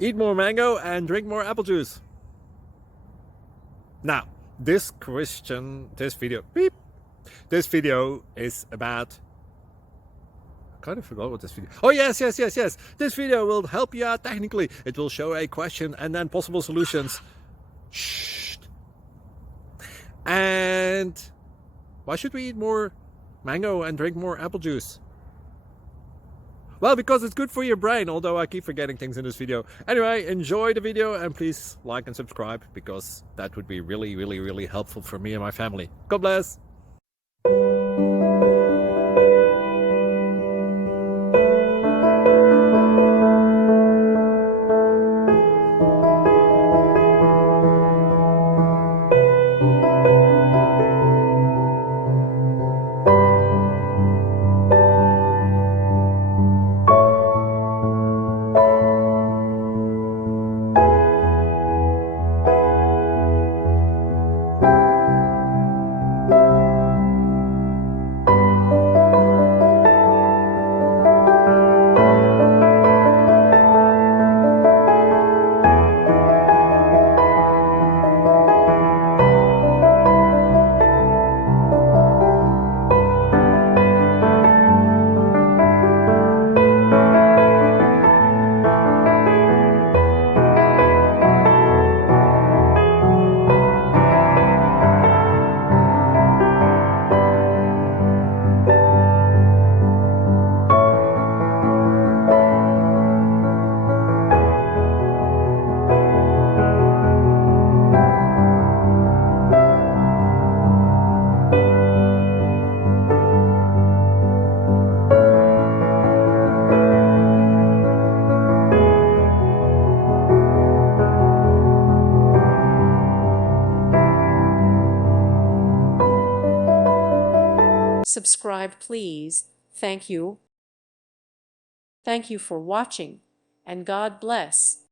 Eat more mango and drink more apple juice. Now, this video is about, I kind of forgot what this video. Oh, yes. This video will help you out technically. It will show a question and then possible solutions. Shh. And why should we eat more mango and drink more apple juice? Well, because it's good for your brain, although I keep forgetting things in this video. Anyway, enjoy the video and please like and subscribe, because that would be really helpful for me and my family. God bless. Subscribe, please. Thank you. Thank you for watching, and God bless.